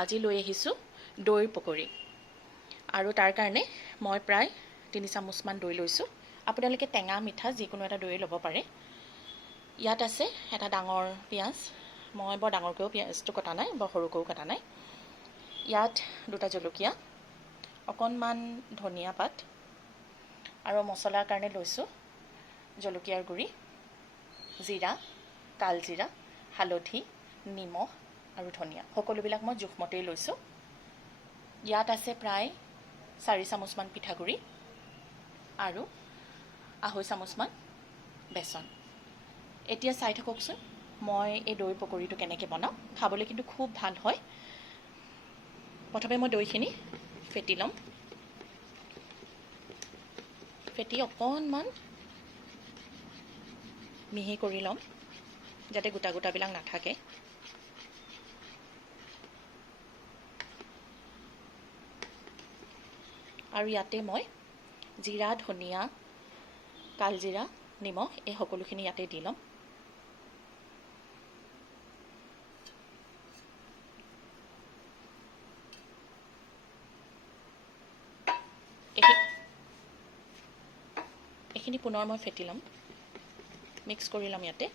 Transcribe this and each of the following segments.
আজি লৈ আহিছোঁ দৈৰ পকৰি আৰু তাৰ কাৰণে মই প্ৰায় 3 চামুচমান দৈ লৈছোঁ। আপোনালোকে টেঙা মিঠা যিকোনো এটা দৈ ল'ব পাৰে। ইয়াত আছে এটা ডাঙৰ পিঁয়াজ, মই বৰ ডাঙৰকৈও পিঁয়াজটো কটা নাই, বৰ সৰুকৈও কটা নাই। ইয়াত 2টা জলকীয়া, অকণমান ধনিয়া পাত আৰু মছলাৰ কাৰণে লৈছোঁ জলকীয়াৰ গুড়ি, জিৰা, কালজিৰা, হালধি, নিমখ আৰু ধনিয়া, সকলোবিলাক মই জোখমতেই লৈছোঁ। ইয়াত আছে প্ৰায় 4 চামুচমান পিঠাগুড়ি আৰু 2.5 চামুচমান বেচন। এতিয়া চাই থাককচোন মই এই দৈ পকৰিটো কেনেকৈ বনাওঁ। খাবলৈ কিন্তু খুব ভাল হয়। প্ৰথমে মই দৈখিনি ফেটি ল'ম। ফেটি অকণমান মিহি কৰি ল'ম যাতে গোটা গোটাবিলাক নাথাকে। আৰু ইয়াতে মই জিৰা, ধনিয়া, কালজিৰা, নিমখ এই সকলোখিনি ইয়াতে দি ল'ম। এইখিনি পুনৰ মই ফেটি ল'ম, মিক্স কৰি ল'ম ইয়াতে।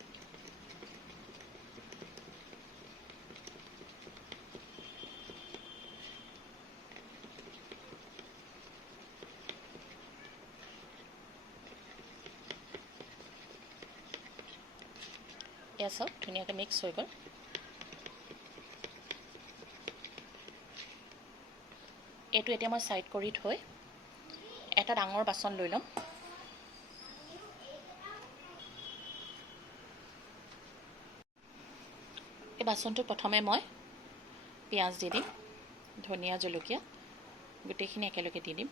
এয়া চাওক ধুনীয়াকৈ মিক্স হৈ গ'ল। এইটো এতিয়া মই ছাইড কৰি থৈ এটা ডাঙৰ বাচন লৈ ল'ম। এই বাচনটো প্ৰথমে মই পিঁয়াজ দি দিম, ধনিয়া, জলকীয়া গোটেইখিনি একেলগে দি দিম।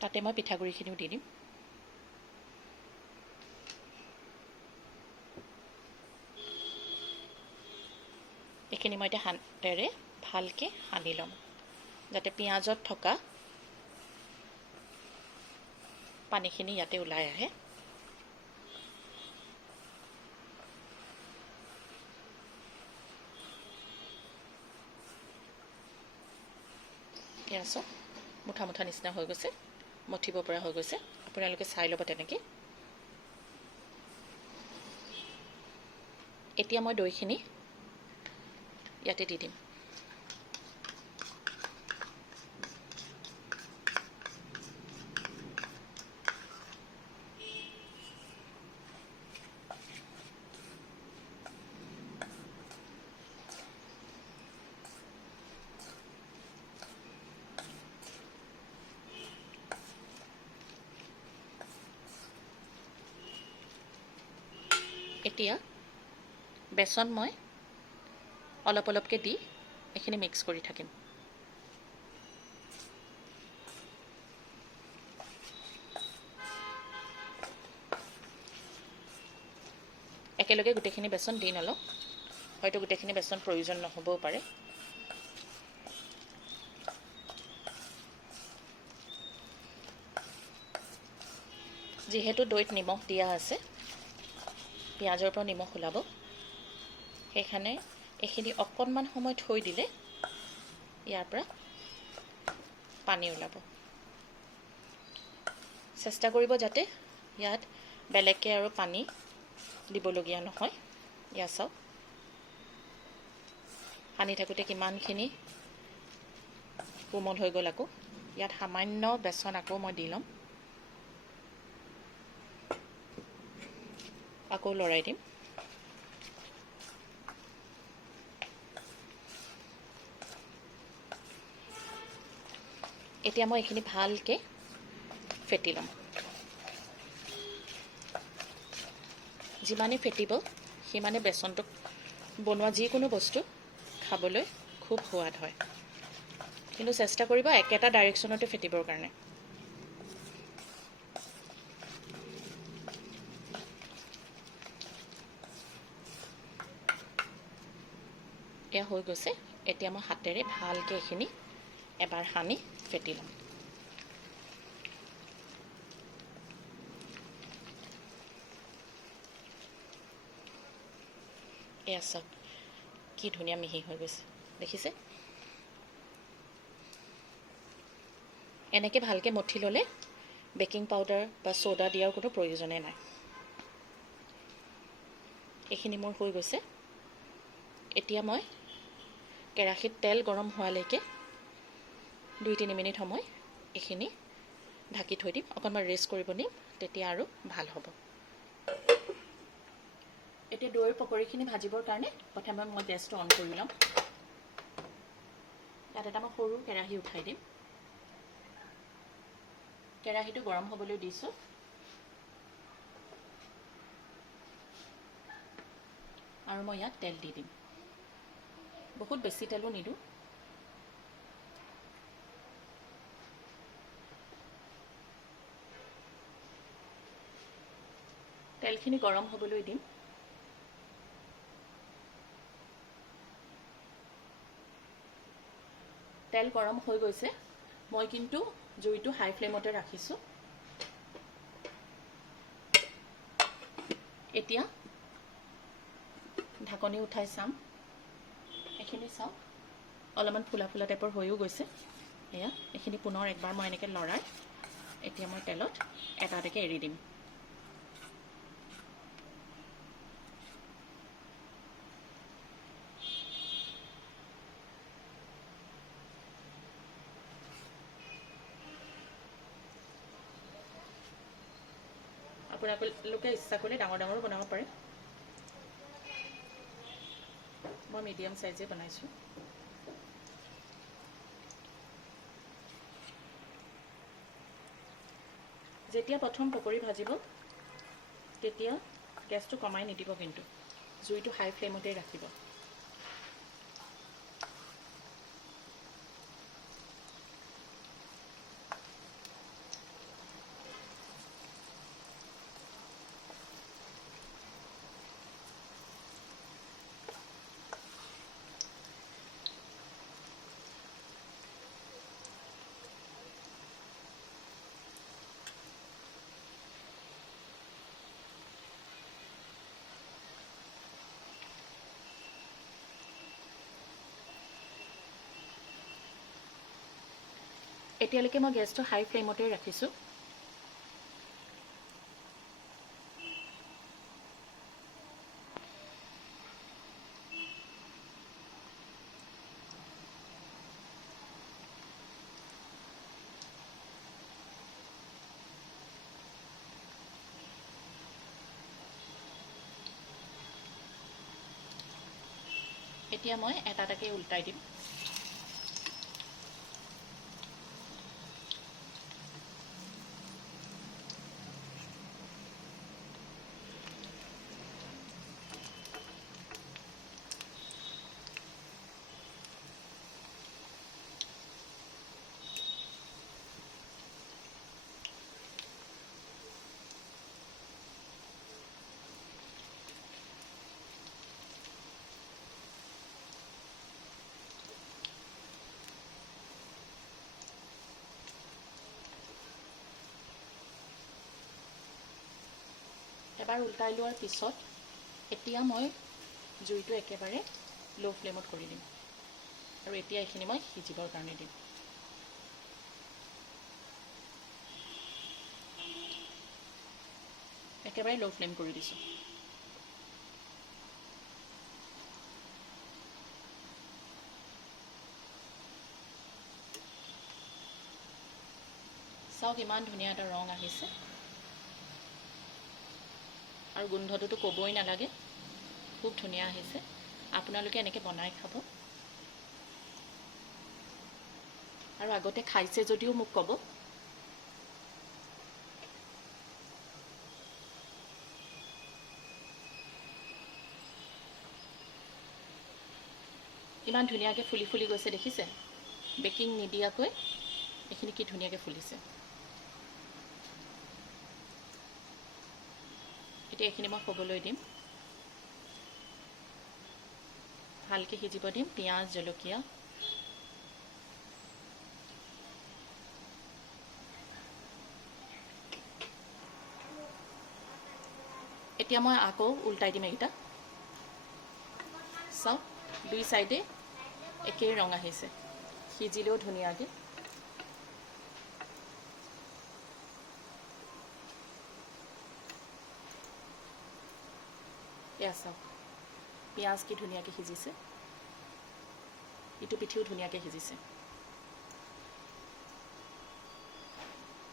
তাতে মই পিঠাগুড়িখিনিও দি দিম। এইখিনি মই এতিয়া হাতেৰে ভালকৈ সানি ল'ম যাতে পিঁয়াজত থকা পানীখিনি ইয়াতে ওলাই আহে। এয়া চাওক মুঠা মুঠা নিচিনা হৈ গৈছে, মঠিব পৰা হৈ গৈছে। আপোনালোকে চাই ল'ব তেনেকৈ। এতিয়া মই দৈখিনি ইয়াতে দি দিম। এতিয়া বেচন মই অলপ অলপকৈ দি এইখিনি মিক্স কৰি থাকিম। একেলগে গোটেইখিনি বেচন দি নলওঁ, হয়তো গোটেইখিনি বেচন প্ৰয়োজন নহ'বও পাৰে। যিহেতু দৈত নিমখ দিয়া আছে, পিঁয়াজৰ পৰা নিমখ ওলাব, সেইকাৰণে এইখিনি অকণমান সময় থৈ দিলে ইয়াৰ পৰা পানী ওলাব। চেষ্টা কৰিব যাতে ইয়াত বেলেগকৈ আৰু পানী দিবলগীয়া নহয়। ইয়া চাওক সানি থাকোঁতে কিমানখিনি কোমল হৈ গ'ল। আকৌ ইয়াত সামান্য বেচন আকৌ মই দি ল'ম, আকৌ লৰাই দিম। এতিয়া মই এইখিনি ভালকৈ ফেটি ল'ম। যিমানেই ফেটিব সিমানে বেচনটো বনোৱা যিকোনো বস্তু খাবলৈ খুব সোৱাদ হয়। কিন্তু চেষ্টা কৰিব একেটা ডাইৰেকশ্যনতে ফেটিবৰ কাৰণে। এয়া হৈ গৈছে। এতিয়া মই হাতেৰে ভালকৈ এইখিনি এবাৰ সানি ফেটি ল'ম। এয়া চাওক কি ধুনীয়া মিহি হৈ গৈছে, দেখিছে? এনেকৈ ভালকৈ মঠি ল'লে বেকিং পাউডাৰ বা ছ'ডা দিয়াৰ কোনো প্ৰয়োজনেই নাই। এইখিনি মোৰ হৈ গৈছে। এতিয়া মই কেৰাহীত তেল গৰম হোৱালৈকে 2-3 মিনিট সময় এইখিনি ঢাকি থৈ দিম, অকণমান ৰেষ্ট কৰিব দিম, তেতিয়া আৰু ভাল হ'ব। এতিয়া দৈৰ পকৰীখিনি ভাজিবৰ কাৰণে প্ৰথমে মই গেছটো অন কৰি ল'ম। ইয়াত এটা মই সৰু কেৰাহী উঠাই দিম। কেৰাহীটো গৰম হ'বলৈ দিছোঁ। আৰু মই ইয়াত তেল দি দিম। বহুত বেছি তেলো নিদিওঁ। তেলখিনি গৰম হ'বলৈ দিম। তেল গৰম হৈ গৈছে। মই কিন্তু জুইটো হাই ফ্লেমতে ৰাখিছোঁ। এতিয়া ঢাকনি উঠাই চাম। এইখিনি চাওক অলপমান ফুলা ফুলা টাইপৰ হৈও গৈছে। এয়া এইখিনি পুনৰ একবাৰ মই এনেকৈ লৰাই এতিয়া মই তেলত এটা এটাকৈ এৰি দিম। আপোনালোকে ইচ্ছা কৰিলে ডাঙৰ ডাঙৰো বনাব পাৰে। মই মিডিয়াম চাইজে বনাইছোঁ। যেতিয়া প্ৰথম পকৰি ভাজিব তেতিয়া গেছটো কমাই নিদিব, কিন্তু জুইটো হাই ফ্লেমতে ৰাখিব। এতিয়ালৈকে মই গেছটো হাই ফ্লেমতে ৰাখিছোঁ। এতিয়া মই এটা এটাকৈ উল্টাই দিম। এবাৰ উল্টাই লোৱাৰ পিছত এতিয়া মই জুইটো একেবাৰে ল' ফ্লেমত কৰি দিম আৰু এতিয়া এইখিনি মই সিজিবৰ কাৰণে দিম। একেবাৰে ল' ফ্লেম কৰি দিছোঁ। চাওক ইমান ধুনীয়া এটা ৰং আহিছে আৰু গোন্ধটোতো ক'বই নালাগে, খুব ধুনীয়া আহিছে। আপোনালোকে এনেকৈ বনাই খাব আৰু আগতে খাইছে যদিও মোক ক'ব। ইমান ধুনীয়াকৈ ফুলি ফুলি গৈছে, দেখিছে? বেকিং নিদিয়াকৈ এইখিনি কি ধুনীয়াকৈ ফুলিছে। এতিয়া এইখিনি মই হ'বলৈ দিম, ভালকৈ সিজিব দিম। পিঁয়াজ, জলকীয়া এতিয়া মই আকৌ উল্টাই দিম এইকেইটা। চাওক দুই চাইডে একেই ৰং আহিছে সিজিলেও ধুনীয়াকৈ এয়া চাওক পিঁয়াজ কি ধুনীয়াকৈ সিজিছে ইটো পিঠিও ধুনীয়াকৈ সিজিছে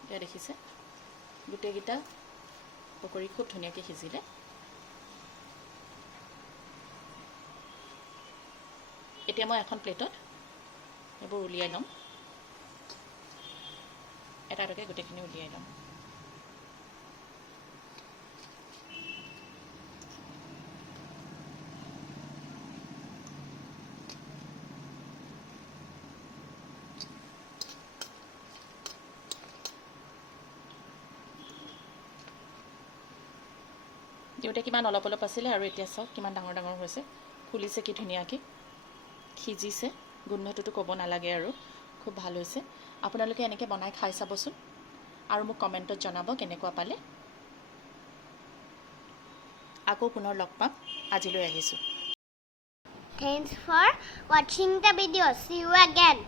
এয়া দেখিছে গোটেইকেইটা পকৰি খুব ধুনীয়াকৈ সিজিলে এতিয়া মই এখন প্লেটত এইবোৰ উলিয়াই ল'ম এটা এটাকৈ গোটেইখিনি উলিয়াই ল'ম দিওঁতে কিমান অলপ অলপ আছিলে আৰু এতিয়া চাওক কিমান ডাঙৰ ডাঙৰ হৈছে ফুলিছে কি ধুনীয়াকৈ সিজিছে গোন্ধটোতো ক'ব নালাগে আৰু খুব ভাল হৈছে আপোনালোকে এনেকৈ বনাই খাই চাবচোন আৰু মোক কমেণ্টত জনাব কেনেকুৱা পালে আকৌ পুনৰ লগ পাম আজিলৈ আহিছোঁ Thanks for watching the video. See you again.